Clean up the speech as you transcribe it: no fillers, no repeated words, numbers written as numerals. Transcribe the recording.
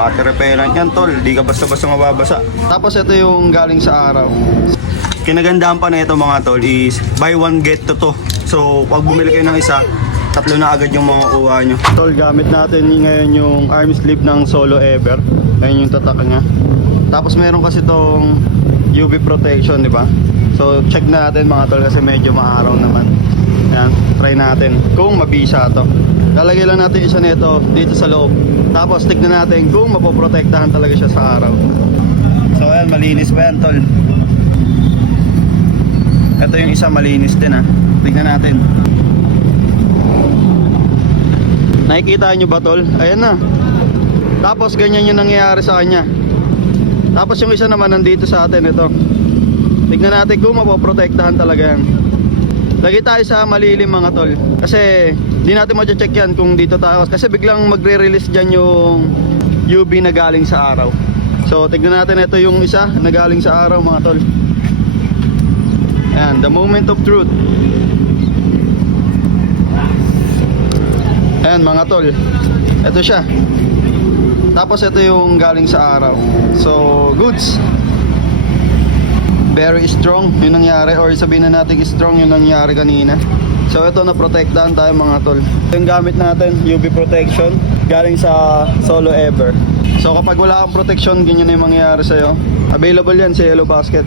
water repellent yan tol, di ka basta-basta mababasa. Tapos ito yung galing sa araw. Kinagandaan pa na ito mga tol is buy one get to. So pag bumili kayo ng isa, tatlo na agad yung makukuha nyo. Tol, gamit natin ngayon yung arm sleeve ng Solo Ever. Ayun yung tatak niya. Tapos meron kasi tong UV protection, di ba? So check natin mga tol kasi medyo maaraw naman. Yan, try natin kung mabisa to. Lalagay lang natin isa nito dito sa loob. Tapos tignan natin kung mapoprotektahan talaga siya sa araw. So ayan, malinis pa yan tol. Ito yung isa malinis din ha. Tignan natin. Nakikita nyo ba tol? Ayan na. Tapos ganyan yung nangyayari sa kanya. Tapos yung isa naman nandito sa atin, ito. Tignan natin kung mapoprotektahan talaga yan. Lagi tayo sa malilim mga tol. Kasi di natin ma-check yan kung dito tayo. Kasi biglang magre-release dyan yung UV na galing sa araw. So tignan natin, ito yung isa na galing sa araw mga tol. Ayan, the moment of truth. Ayan mga tol, ito siya. Tapos ito yung galing sa araw. So goods. Very strong yung nangyari, or sabihin na natin strong yung nangyari kanina. So ito, na protektahan tayo mga tol. Yung gamit natin, UV protection galing sa Solo Ever. So kapag wala kang protection, ganyan na yung mangyayari sa'yo. Available yan sa Yellow Basket.